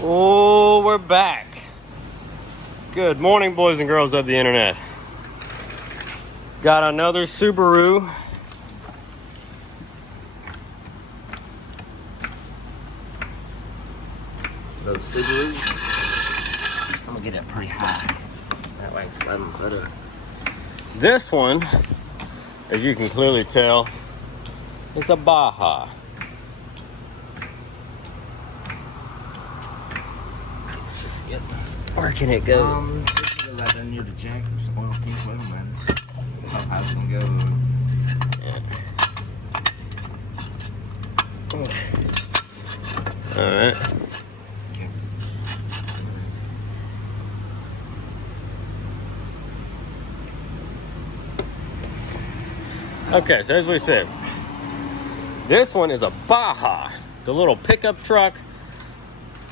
Oh, we're back. Good morning, boys and girls of the internet. Got another Subaru. Those Subarus. I'm gonna get it pretty high. That way it's sliding better. This one, as you can clearly tell, is a Baja. Where can it go? Right there near the jack. There's an oil pink oil, man. How high it's gonna go? Yeah. Alright. Okay, so as we said, this one is a Baja, the little pickup truck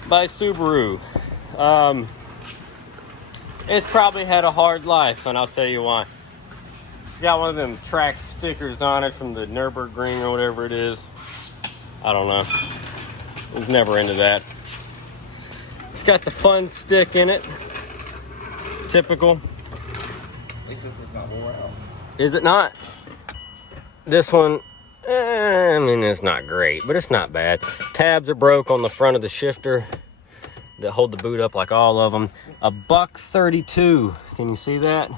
by Subaru. It's probably had a hard life, and I'll tell you why. It's got one of them track stickers on it from the Nürburgring or whatever it is. I don't know. I was never into that. It's got the fun stick in it. Typical. At least this is not wore out. Is it not? This one, I mean, it's not great, but it's not bad. Tabs are broke on the front of the shifter that hold the boot up like all of them. $132. Can you see that?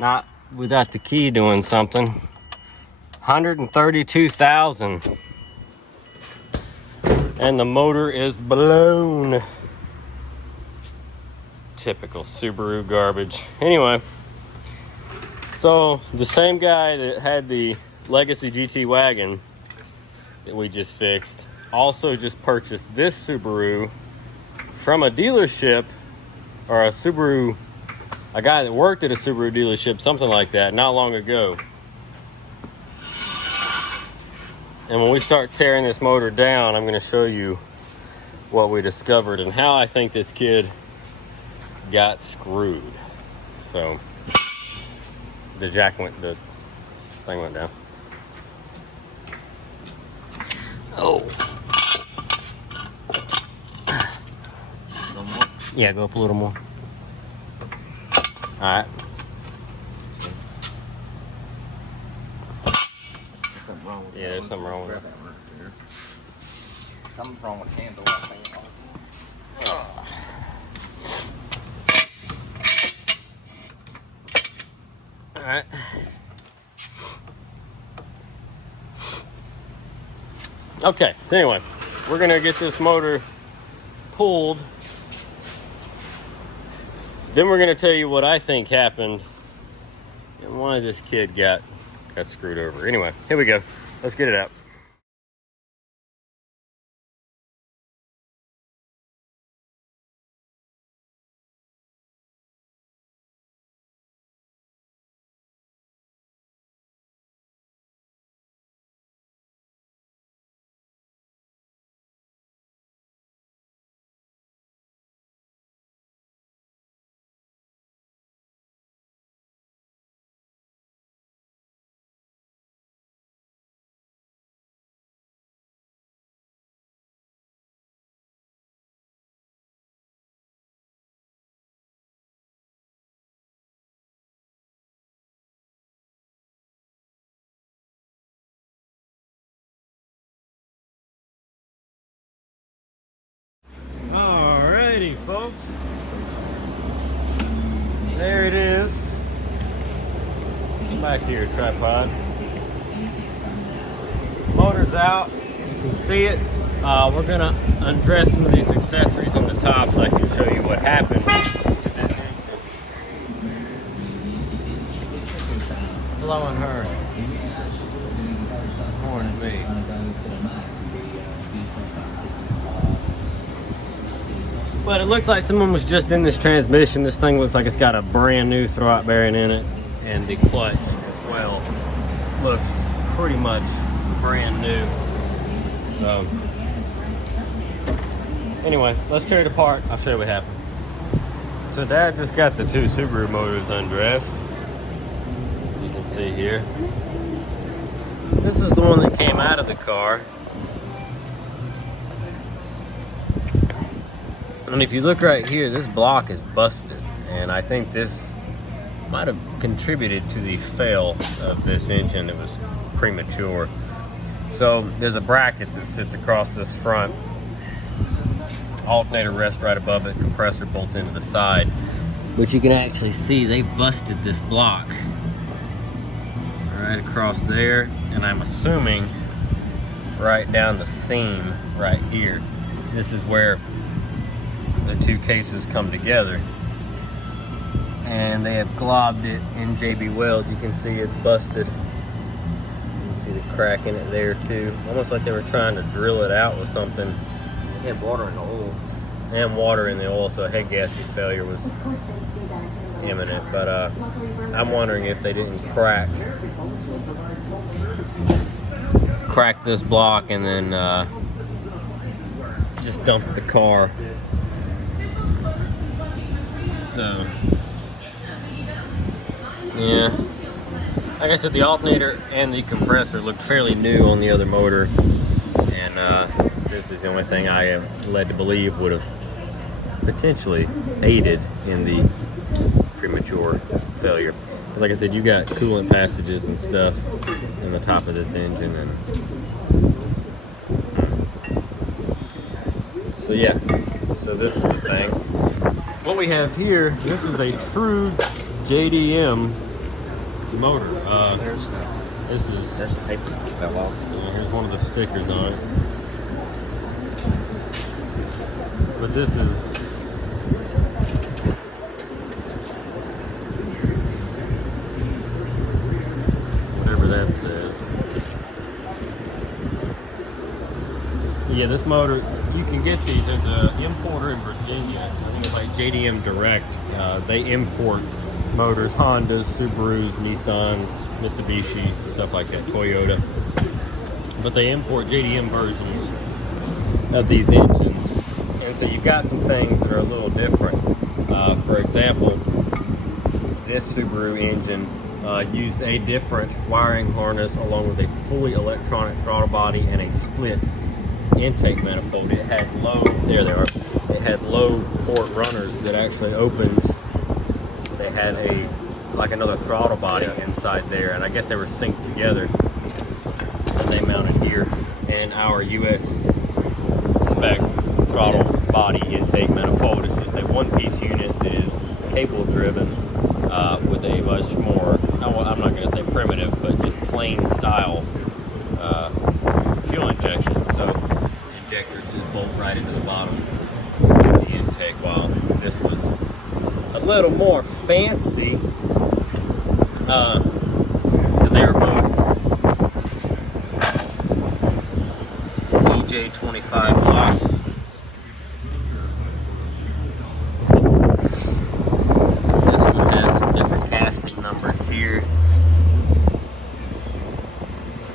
Not without the key doing something. 132,000. And the motor is blown. Typical Subaru garbage. Anyway, so the same guy that had the Legacy GT wagon that we just fixed also just purchased this Subaru from a dealership, or a guy that worked at a Subaru dealership, something like that, not long ago. And when we start tearing this motor down, I'm going to show you what we discovered and how I think this kid got screwed. So the thing went down. Oh. Yeah, go up a little more. Alright. Yeah, there's something wrong with it. Something's wrong with the handle, I think. Alright. Okay, so anyway, we're gonna get this motor pulled. Then we're gonna tell you what I think happened and why this kid got screwed over. Anyway, here we go. Let's get it out. Alrighty, folks. There it is. Back here, tripod. Motor's out. You can see it. We're gonna undress some of these accessories on the top so I can show you what happened to this engine. Blowing her more than me. But it looks like someone was just in this transmission. This thing looks like it's got a brand new throwout bearing in it, and the clutch as well looks pretty much brand new. So anyway, let's tear it apart. I'll show you what happened. So Dad just got the two Subaru motors undressed. You can see here. This is the one that came out of the car. And if you look right here, this block is busted, and I think this might have contributed to the fail of this engine. It was premature. So there's a bracket that sits across this front. Alternator rests right above it. Compressor bolts into the side. But you can actually see they busted this block right across there, and I'm assuming right down the seam right here. This is where the two cases come together, and they have globbed it in JB Weld. You can see it's busted. You can see the crack in it there too, almost like they were trying to drill it out with something. They had water in the oil. And water in the oil, so head gasket failure was imminent. But I'm wondering if they didn't crack this block and then just dumped the car. So yeah, like I said, the alternator and the compressor looked fairly new on the other motor, and this is the only thing I am led to believe would have potentially aided in the premature failure. But like I said, you got coolant passages and stuff in the top of this engine, and so yeah, so this is the thing. What we have here, this is a true JDM motor. There's the paper that fell off. Here's one of the stickers on it. But this is whatever that says. Yeah, this motor, you can get these. There's an importer in Virginia. I think it's like JDM Direct. They import motors, Hondas, Subarus, Nissans, Mitsubishi, stuff like that, Toyota. But they import JDM versions of these engines. And so you've got some things that are a little different. For example, this Subaru engine used a different wiring harness along with a fully electronic throttle body and a split intake manifold. It had low, there they are, it had low port runners that actually opened. They had like another throttle body inside there, and I guess they were synced together, and they mounted here. And our US spec throttle body intake manifold is just a one-piece unit that is cable driven with a much more, I'm not going to say primitive, but just plain style fuel injection. So injectors just bolt right into the bottom of the intake, while this was a little more fancy. So they are both EJ25 blocks. This one has some different casting numbers here.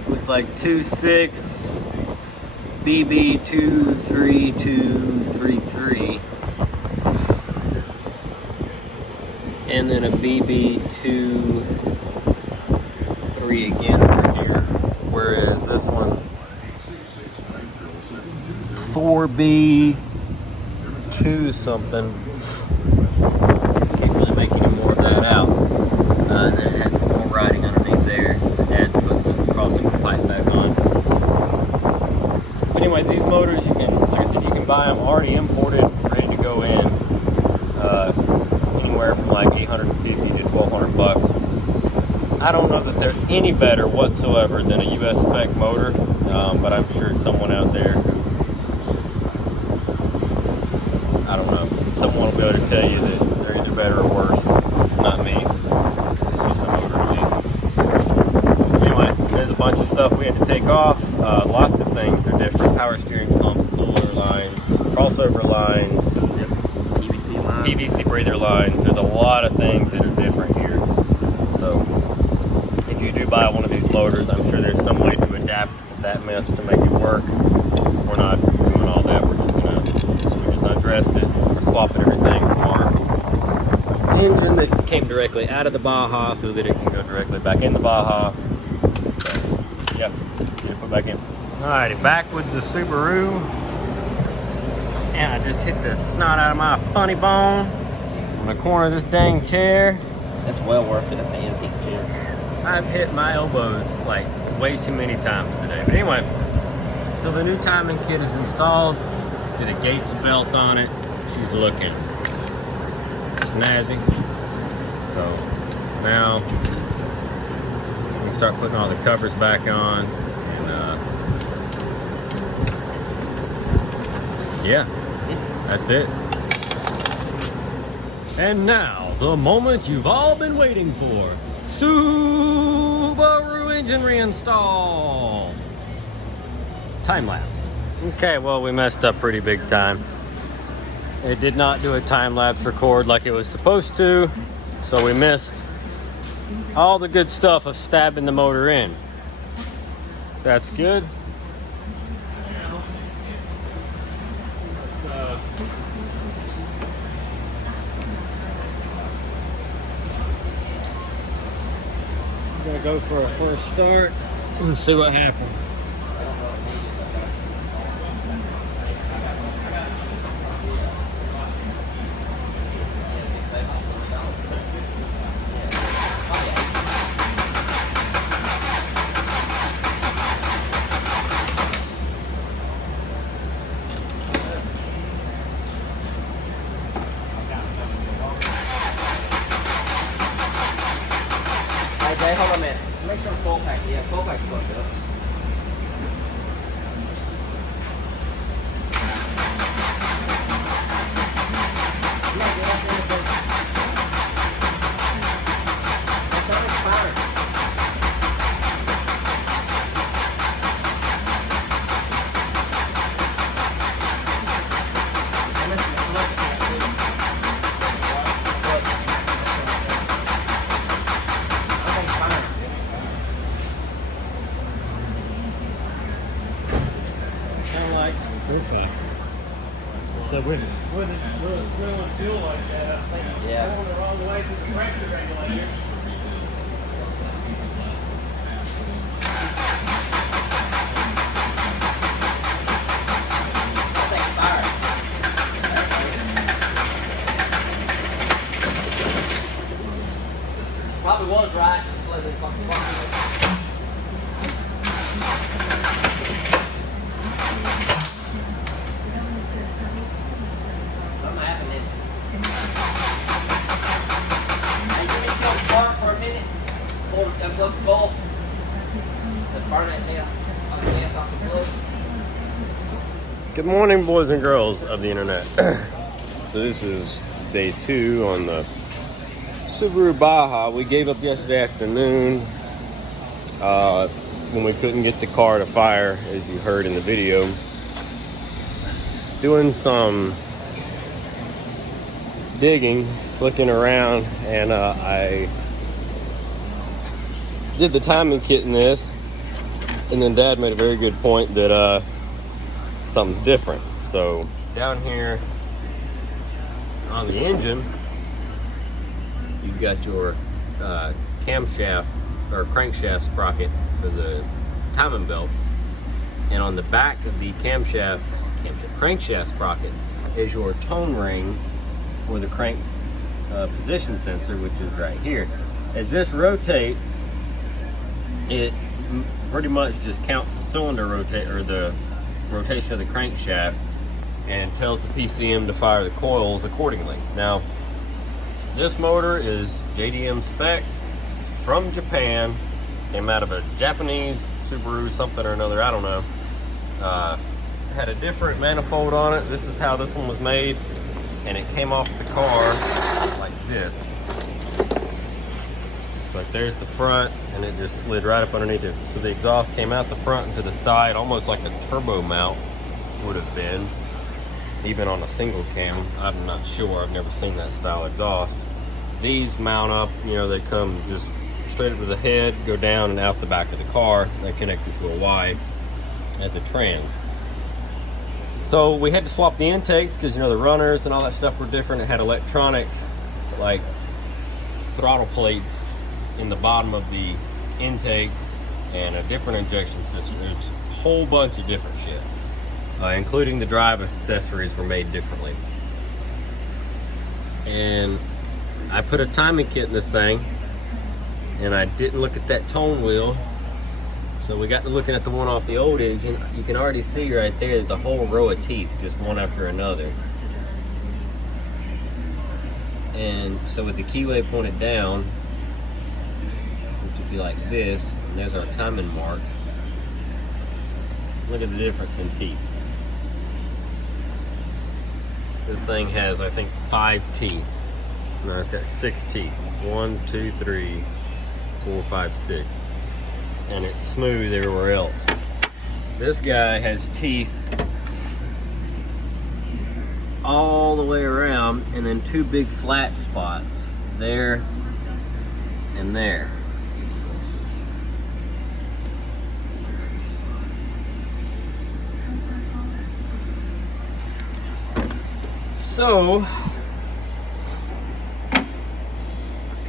Looks like 26 BB 23233. And then a BB23 again over here. Whereas this one, 4B2 something. Can't really make any more of that out. And then it had some more writing underneath there. Adds to it, crossing the pipe back on. But anyway, these motors, you can, like I said, you can buy them already imported, ready to go in. Anywhere from like $850 to $1,200. I don't know that they're any better whatsoever than a US spec motor, but I'm sure someone out there, I don't know, someone will be able to tell you that they're either better or worse. Not me. It's just a motor to me. Anyway, there's a bunch of stuff we had to take off. Lots of things are different. Power steering pumps, cooler lines, crossover lines, PVC breather lines. There's a lot of things that are different here. So if you do buy one of these motors, I'm sure there's some way to adapt that mess to make it work. We're not doing all that. We just undressed it. We're swapping everything from our engine that came directly out of the Baja so that it can go directly back in the Baja. So, yeah, let's get it put back in. Alrighty, back with the Subaru. And I just hit the snot out of my funny bone on the corner of this dang chair. That's well worth it. That's an antique chair. I've hit my elbows like way too many times today. But anyway, so the new timing kit is installed. Did a Gates belt on it. She's looking snazzy. So now we can start putting all the covers back on. And yeah, that's it. And now, the moment you've all been waiting for. Subaru engine reinstall. Time lapse. Okay, well, we messed up pretty big time. It did not do a time lapse record like it was supposed to, so we missed all the good stuff of stabbing the motor in. That's good. Gonna go for a first start and see what happens. Okay, hold on a minute. Make sure full pack. Yeah, full pack's fucked up. We're fine. So will it smell and feel like that? I think I'm going the wrong way to the pressure regulator. Probably was right. Something happened in it. Hey, give me some spark for a minute. Hold it, unplug the bulb. Let's burn that down. I'll gas off the plug. Good morning, boys and girls of the internet. So this is day 2 on the Subaru Baja. We gave up yesterday afternoon when we couldn't get the car to fire, as you heard in the video. Doing some digging, flicking around, and I did the timing kit in this, and then Dad made a very good point that something's different. So down here on the engine, you've got your camshaft or crankshaft sprocket for the timing belt, and on the back of the crankshaft sprocket is your tone ring for the crank position sensor, which is right here. As this rotates, it pretty much just counts the cylinder rotate or the rotation of the crankshaft and tells the PCM to fire the coils accordingly. Now, this motor is JDM spec. It's from Japan. Came out of a Japanese Subaru something or another, I don't know. Had a different manifold on it. This is how this one was made, and it came off the car like this. So like there's the front, and it just slid right up underneath it. So the exhaust came out the front and to the side, almost like a turbo mount would have been, even on a single cam. I'm not sure, I've never seen that style exhaust. These mount up, you know, they come just straight up to the head, go down and out the back of the car. They connect into a Y at the trans. So we had to swap the intakes because, you know, the runners and all that stuff were different. It had electronic, like, throttle plates in the bottom of the intake and a different injection system. There's a whole bunch of different shit. including the drive accessories, were made differently. And I put a timing kit in this thing, and I didn't look at that tone wheel. So we got to looking at the one off the old engine. You can already see right there, there's a whole row of teeth, just one after another. And so with the keyway pointed down, which would be like this, and there's our timing mark. Look at the difference in teeth. This thing has, I think, 5 teeth. No, it's got 6 teeth. 1, 2, 3, 4, 5, 6. And it's smooth everywhere else. This guy has teeth all the way around, and then 2 big flat spots there and there. So,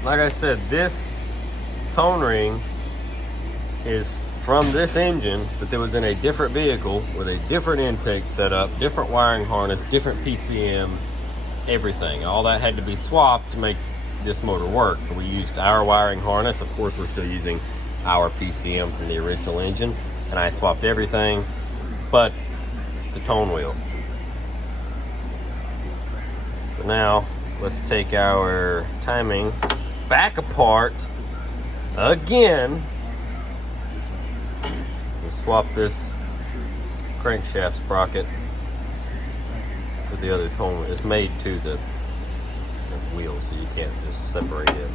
like I said, this tone ring is from this engine, but there was in a different vehicle with a different intake setup, different wiring harness, different PCM, everything. All that had to be swapped to make this motor work. So we used our wiring harness. Of course, we're still using our PCM from the original engine, and I swapped everything but the tone wheel. So now let's take our timing back apart again. Swap this crankshaft sprocket for the other tone. It's made to the wheel, so you can't just separate it.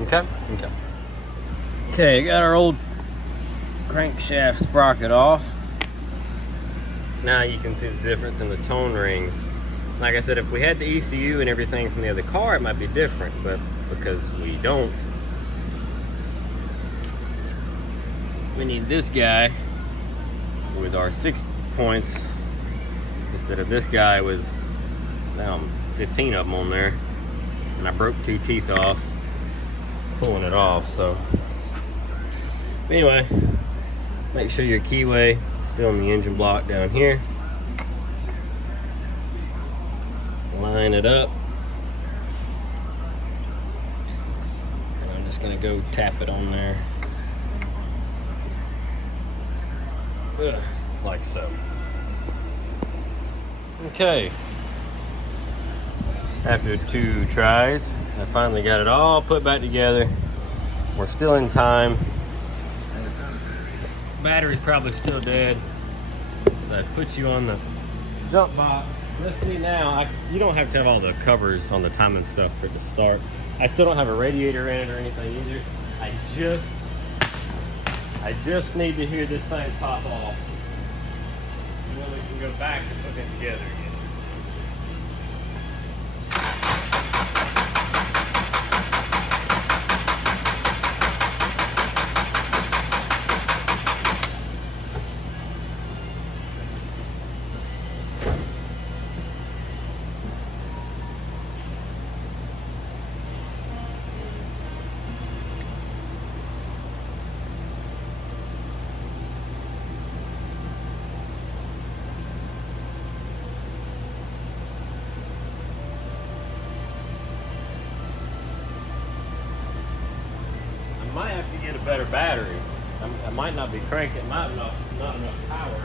Okay. Okay, got our old crankshaft sprocket off. Now you can see the difference in the tone rings. Like I said, if we had the ECU and everything from the other car, it might be different, but because we don't, we need this guy with our 6 points instead of this guy with, now 15 of them on there, and I broke 2 teeth off pulling it off. So anyway, make sure your keyway is still in the engine block down here. Line it up, and I'm just gonna go tap it on there. Like so. Okay. After 2 tries, I finally got it all put back together. We're still in time. Battery's probably still dead. So I put you on the jump box. Let's see now. You don't have to have all the covers on the timing stuff for it to start. I still don't have a radiator in it or anything either. I just need to hear this thing pop off, and then we can go back and put it together again. I might have to get a better battery. I might not be cranking, not enough power.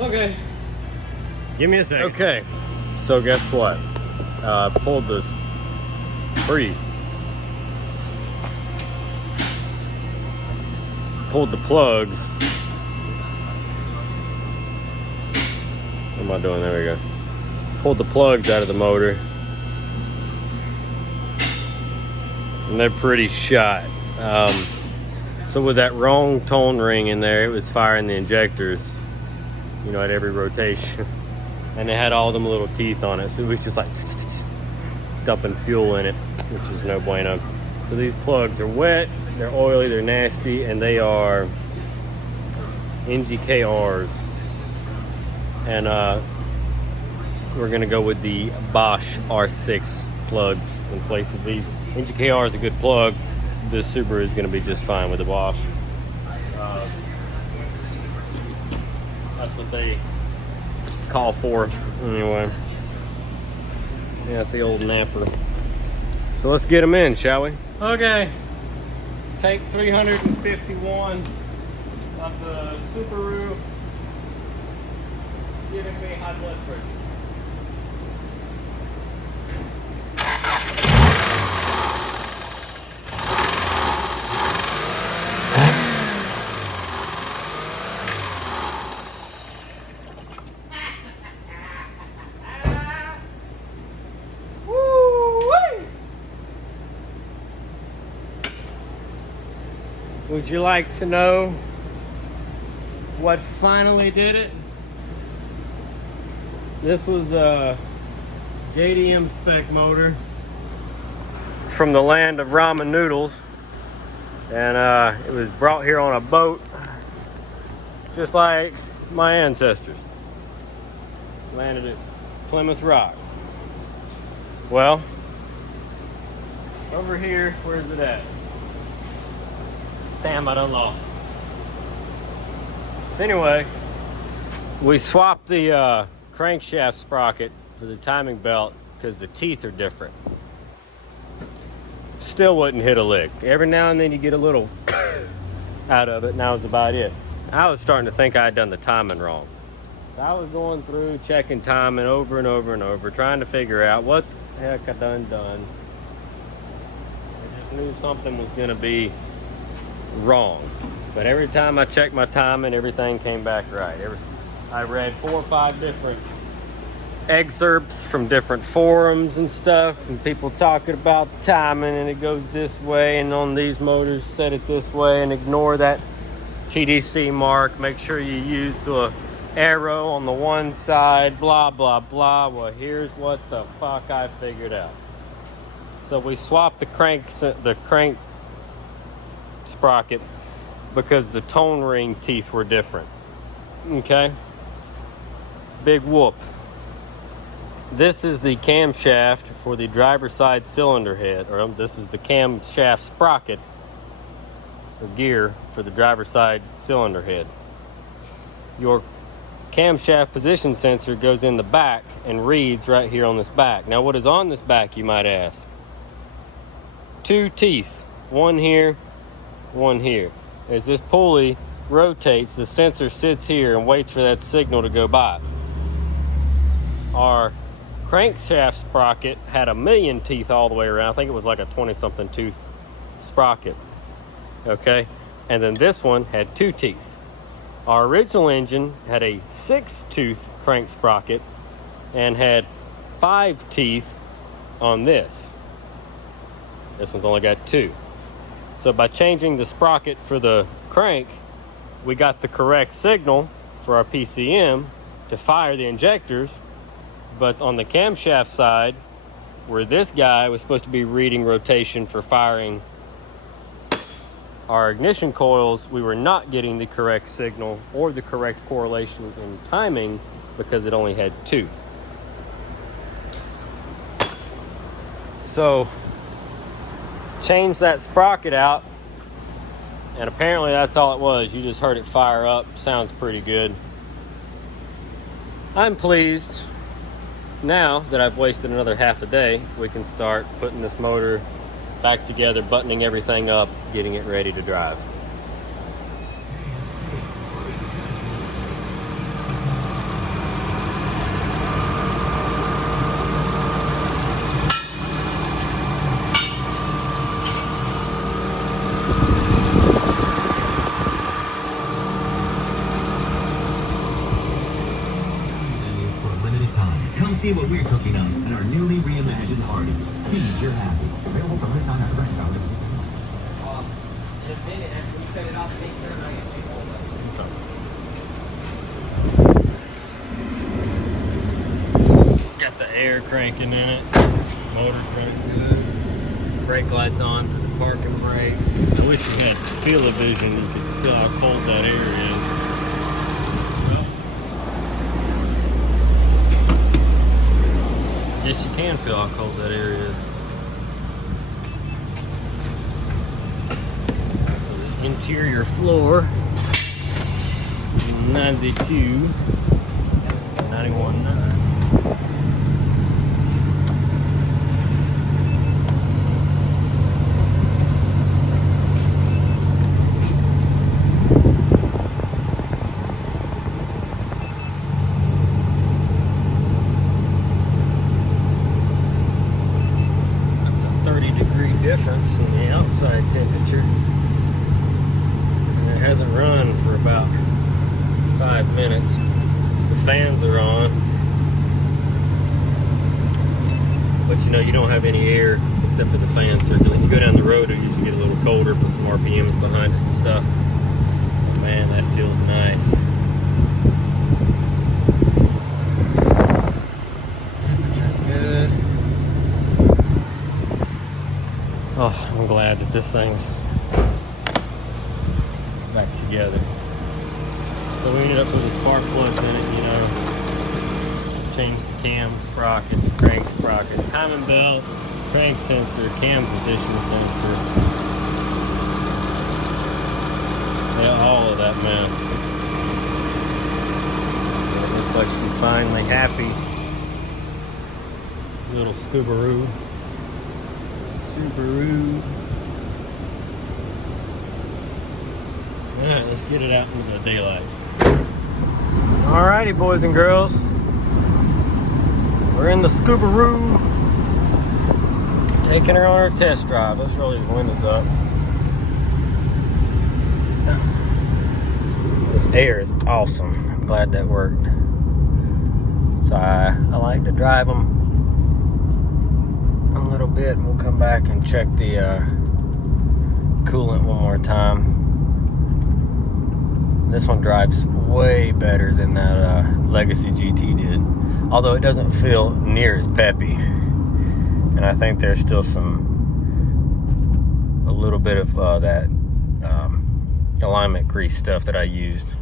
Okay. Give me a second. Okay. So guess what? Pulled this freeze. Pulled the plugs. What am I doing? There we go. Pulled the plugs out of the motor. And they're pretty shot. So with that wrong tone ring in there, it was firing the injectors, you know, at every rotation. And it had all them little teeth on it, so it was just like dumping fuel in it, which is no bueno. So these plugs are wet, they're oily, they're nasty, and they are NGKRs. And we're gonna go with the Bosch R6 plugs in place of these. NGKR is a good plug. This Subaru is gonna be just fine with the Bosch. That's what they call for anyway. Yeah, it's the old napper. So let's get them in, shall we? Okay. Take 351 of the Subaru, giving me high blood pressure. Would you like to know what finally did it? This was a JDM spec motor from the land of ramen noodles, and it was brought here on a boat, just like my ancestors. Landed at Plymouth Rock. Well, over here, where's it at? Damn, I done lost. So anyway, we swapped the crankshaft sprocket for the timing belt because the teeth are different. Still wouldn't hit a lick. Every now and then you get a little out of it, and that was about it. I was starting to think I had done the timing wrong. So I was going through checking timing over and over and over, trying to figure out what the heck I done. I just knew something was gonna be wrong, but every time I checked my timing, everything came back right. I read 4 or 5 different excerpts from different forums and stuff, and people talking about timing, and it goes this way, and on these motors set it this way, and ignore that TDC mark. Make sure you use the arrow on the one side, blah blah blah. Well, here's what the fuck I figured out. So we swapped the crank sprocket because the tone ring teeth were different. Okay, big whoop. This is the camshaft for the driver's side cylinder head, or this is the camshaft sprocket or gear for the driver's side cylinder head. Your camshaft position sensor goes in the back and reads right here on this back. Now, what is on this back, you might ask? 2 teeth, one here, one here. As this pulley rotates, the sensor sits here and waits for that signal to go by. Our crankshaft sprocket had 1,000,000 teeth all the way around. I think it was like a 20-something tooth sprocket. Okay, and then this one had 2 teeth. Our original engine had a 6-tooth crank sprocket and had 5 teeth on this. This one's only got 2. So by changing the sprocket for the crank, we got the correct signal for our PCM to fire the injectors. But on the camshaft side, where this guy was supposed to be reading rotation for firing our ignition coils, we were not getting the correct signal or the correct correlation in timing because it only had 2. So change that sprocket out, and apparently that's all it was. You just heard it fire up. Sounds pretty good. I'm pleased. Now that I've wasted another half a day, we can start putting this motor back together, buttoning everything up, getting it ready to drive. See what we're cooking up at our newly reimagined Hardee's. Feed your happy. Available for limited time after minute after you cut it off, make sure I get you hold up. Got the air cranking in it. Motor's running good. Brake lights on for the parking brake. I wish you had feel-o-vision. You could feel how cold that air is. Yes, you can feel how cold that air is. So the interior floor, 92, 91.9. Difference in the outside temperature, and it hasn't run for about 5 minutes. The fans are on, but you know you don't have any air except for the fan circulating. You go down the road, it usually get a little colder, put some RPMs behind it and stuff. But man, that feels nice. Temperature's good. Oh, I'm glad that this thing's back together. So we ended up putting spark plugs in it, you know. Changed the cam sprocket, the crank sprocket, timing belt, crank sensor, cam position sensor. Yeah, all of that mess. It looks like she's finally happy. Little Subaru. Alright, let's get it out into the daylight. Alrighty, boys and girls. We're in the Subaru. Taking her on our test drive. Let's roll these windows up. This air is awesome. I'm glad that worked. So I like to drive them a little bit, and we'll come back and check the coolant one more time. This one drives way better than that Legacy GT did, although it doesn't feel near as peppy. And I think there's still a little bit of that alignment grease stuff that I used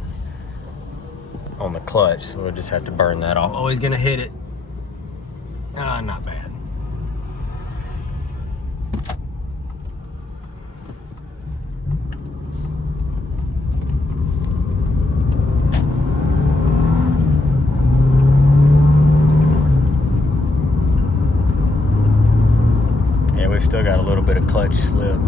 on the clutch, so we'll just have to burn that off. Always gonna hit it. Not bad. We've still got a little bit of clutch slip.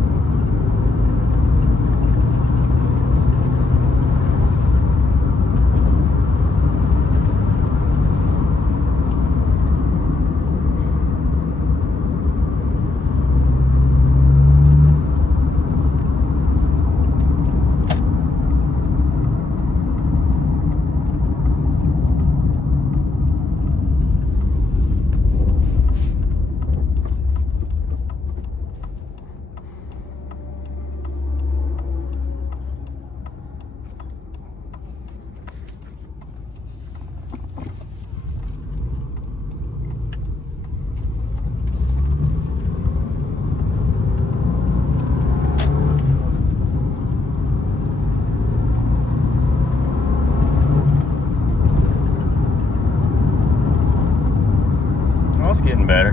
It's getting better.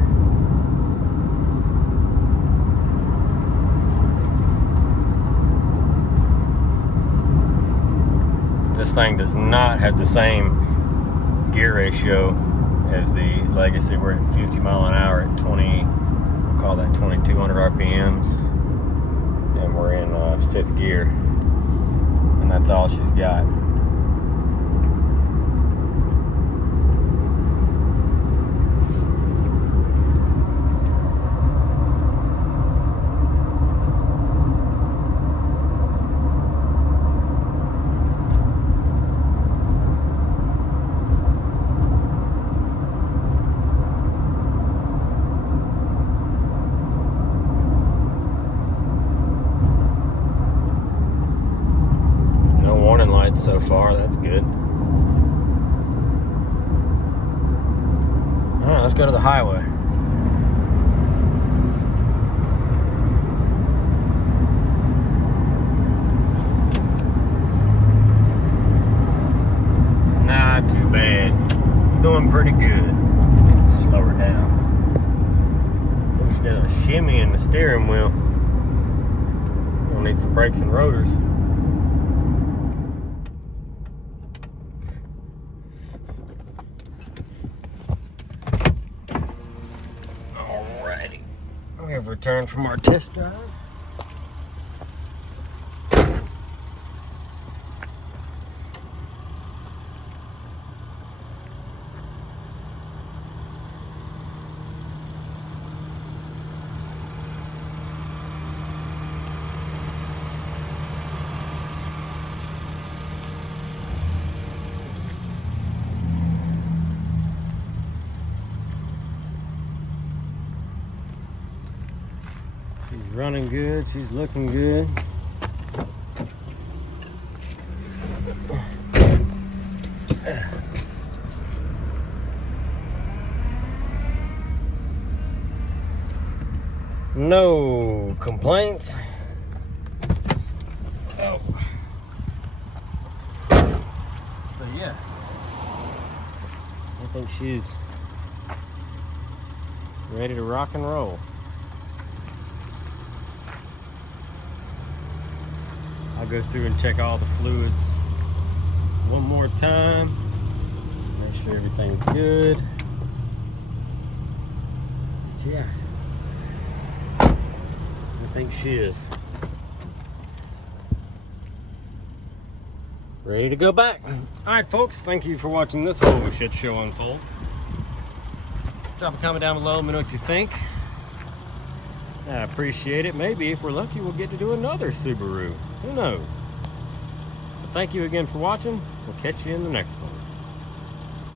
This thing does not have the same gear ratio as the Legacy. We're at 50 mile an hour at 20, we'll call that 2200 RPMs. And we're in 5th gear. And that's all she's got. lights so far. That's good. All right, let's go to the highway. Not too bad. Doing pretty good. Slow her down. Oh, she got a shimmy in the steering wheel. Gonna need some brakes and rotors. Alrighty. We have returned from our test drive. She's running good, she's looking good. No complaints. Oh. So yeah, I think she's ready to rock and roll. I'll go through and check all the fluids one more time. Make sure everything's good. But yeah, I think she is ready to go back. All right, folks, thank you for watching this whole shit show unfold. Drop a comment down below, let me know what you think. I appreciate it. Maybe if we're lucky, we'll get to do another Subaru. Who knows? But thank you again for watching. We'll catch you in the next one.